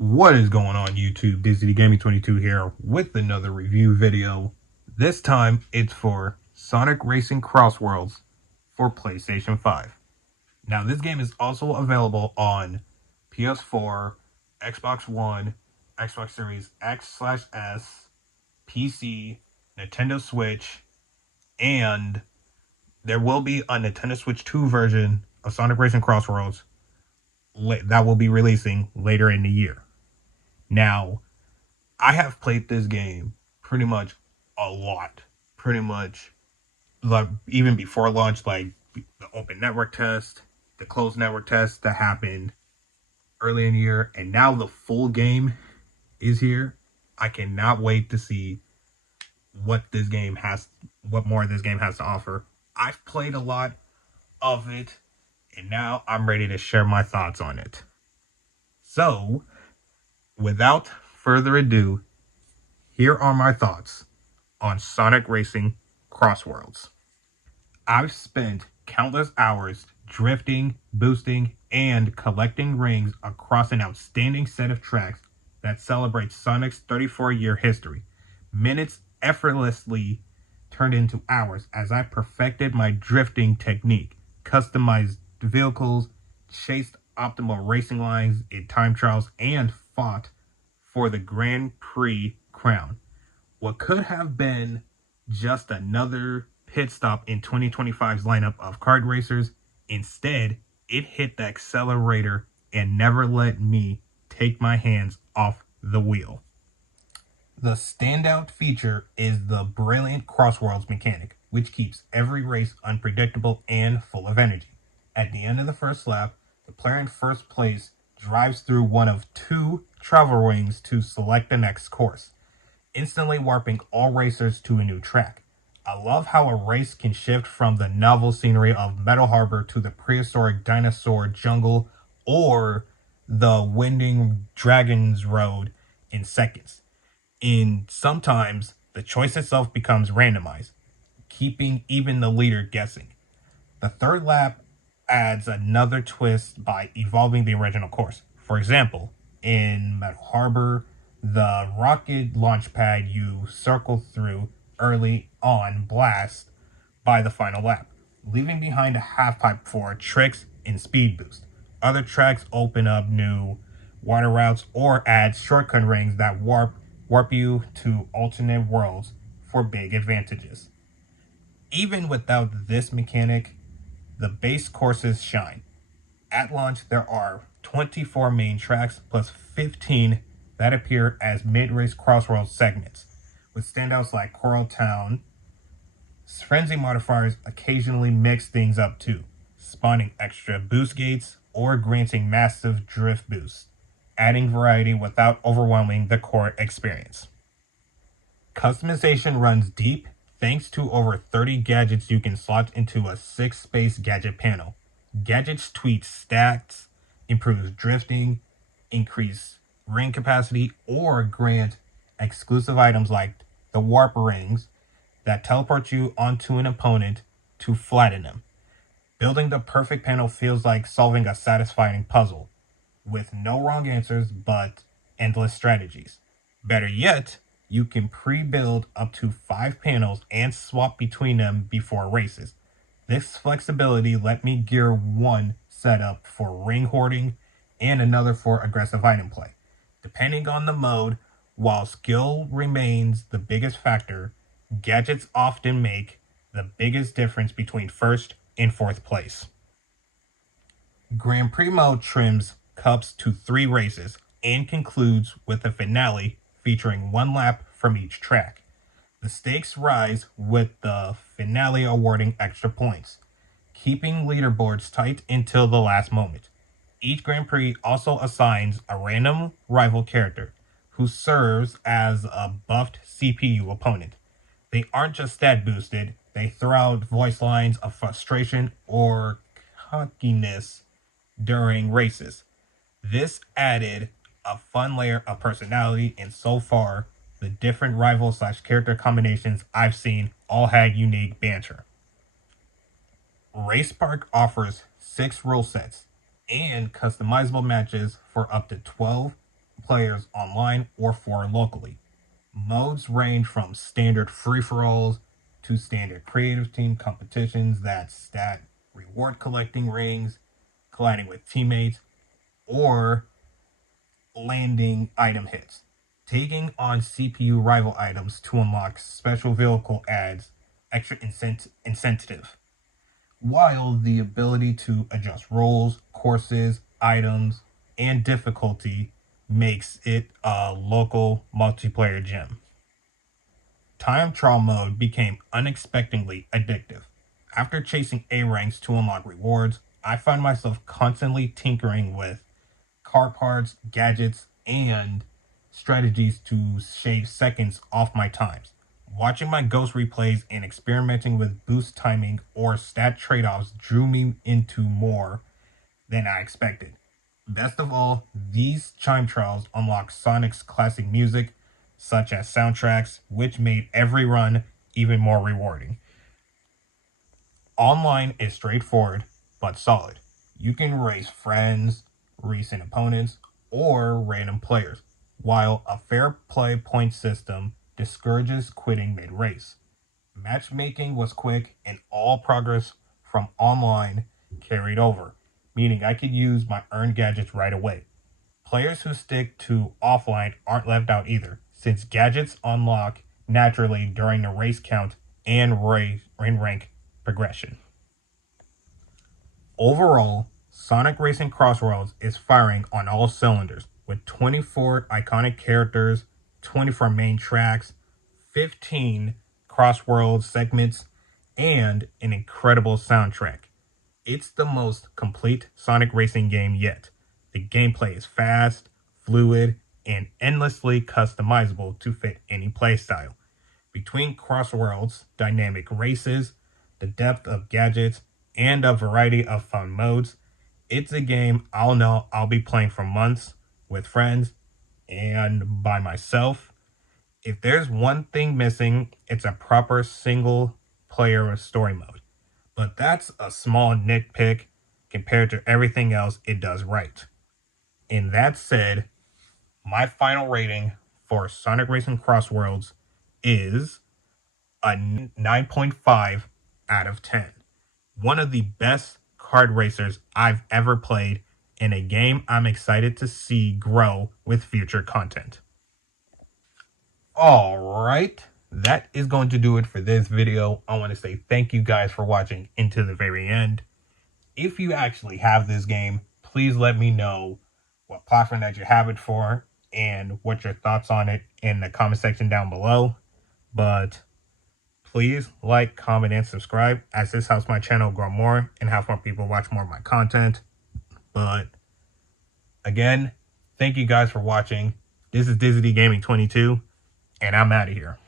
What is going on YouTube? Disney Gaming 22 here with another review video. This time it's for Sonic Racing Crossworlds for PlayStation 5. Now this game is also available on PS4, Xbox One, Xbox Series X/S, PC, Nintendo Switch, and there will be a Nintendo Switch 2 version of Sonic Racing Crossworlds that will be releasing later in the year. Now, I have played this game pretty much a lot. Pretty much, like, even before launch, like the open network test, the closed network test that happened early in the year, and now the full game is here. I cannot wait to see what more this game has to offer. I've played a lot of it, and now I'm ready to share my thoughts on it. So, without further ado, here are my thoughts on Sonic Racing Crossworlds. I've spent countless hours drifting, boosting, and collecting rings across an outstanding set of tracks that celebrates Sonic's 34-year history. Minutes effortlessly turned into hours as I perfected my drifting technique, customized vehicles, chased optimal racing lines in time trials, and fought for the Grand Prix crown. What could have been just another pit stop in 2025's lineup of kart racers, instead, it hit the accelerator and never let me take my hands off the wheel. The standout feature is the brilliant Crossworlds mechanic, which keeps every race unpredictable and full of energy. At the end of the first lap, the player in first place drives through one of two travel rings to select the next course, instantly warping all racers to a new track. I love how a race can shift from the novel scenery of Metal Harbor to the prehistoric dinosaur jungle or the winding Dragon's Road in seconds. And sometimes the choice itself becomes randomized, keeping even the leader guessing. The third lap adds another twist by evolving the original course. For example, in Metal Harbor, the rocket launch pad you circle through early on blast by the final lap, leaving behind a half pipe for tricks and speed boost. Other tracks open up new water routes or add shortcut rings that warp you to alternate worlds for big advantages. Even without this mechanic, the base courses shine. At launch, there are 24 main tracks plus 15 that appear as mid-race Crossroads segments, with standouts like Coral Town. Frenzy modifiers occasionally mix things up too, spawning extra boost gates or granting massive drift boosts, adding variety without overwhelming the core experience. Customization runs deep thanks to over 30 gadgets you can slot into a 6-space gadget panel. Gadgets tweak stats, improves drifting, increase ring capacity, or grant exclusive items like the warp rings that teleport you onto an opponent to flatten them. Building the perfect panel feels like solving a satisfying puzzle, with no wrong answers but endless strategies. Better yet, you can pre-build up to 5 panels and swap between them before races. This flexibility let me gear one setup for ring hoarding and another for aggressive item play. Depending on the mode, while skill remains the biggest factor, gadgets often make the biggest difference between first and fourth place. Grand Prix mode trims cups to 3 races and concludes with a finale featuring 1 lap from each track. The stakes rise with the finale awarding extra points, keeping leaderboards tight until the last moment. Each Grand Prix also assigns a random rival character who serves as a buffed CPU opponent. They aren't just stat boosted, they throw out voice lines of frustration or cockiness during races. This added a fun layer of personality, and so far, the different rival/character combinations I've seen all had unique banter. Race Park offers 6 rule sets and customizable matches for up to 12 players online or 4 locally. Modes range from standard free-for-alls to standard creative team competitions that stat reward collecting rings, colliding with teammates, or landing item hits. Taking on CPU rival items to unlock special vehicle adds extra incentive, while the ability to adjust roles, courses, items, and difficulty makes it a local multiplayer gem. Time trial mode became unexpectedly addictive. After chasing A ranks to unlock rewards, I found myself constantly tinkering with car parts, gadgets, and strategies to shave seconds off my times. Watching my ghost replays and experimenting with boost timing or stat trade offs drew me into more than I expected. Best of all, these chime trials unlock Sonic's classic music, such as soundtracks, which made every run even more rewarding. Online is straightforward but solid. You can race friends, recent opponents, or random players, while a fair play point system discourages quitting mid race. Matchmaking was quick, and all progress from online carried over, meaning I could use my earned gadgets right away. Players who stick to offline aren't left out either, since gadgets unlock naturally during the race count and rank progression. Overall, Sonic Racing Crossworlds is firing on all cylinders with 24 iconic characters, 24 main tracks, 15 Crossworlds segments, and an incredible soundtrack. It's the most complete Sonic racing game yet. The gameplay is fast, fluid, and endlessly customizable to fit any playstyle. Between Crossworlds, dynamic races, the depth of gadgets, and a variety of fun modes, it's a game I'll know I'll be playing for months with friends and by myself. If there's one thing missing, it's a proper single player story mode. But that's a small nitpick compared to everything else it does right. And that said, my final rating for Sonic Racing Crossworlds is a 9.5 out of 10. One of the best kart racers I've ever played, in a game I'm excited to see grow with future content. Alright, that is going to do it for this video. I want to say thank you guys for watching into the very end. If you actually have this game, please let me know what platform that you have it for and what your thoughts on it in the comment section down below. But please like, comment, and subscribe, as this helps my channel grow more and have more people watch more of my content. But again, thank you guys for watching. This is Disney Gaming 22, and I'm out of here.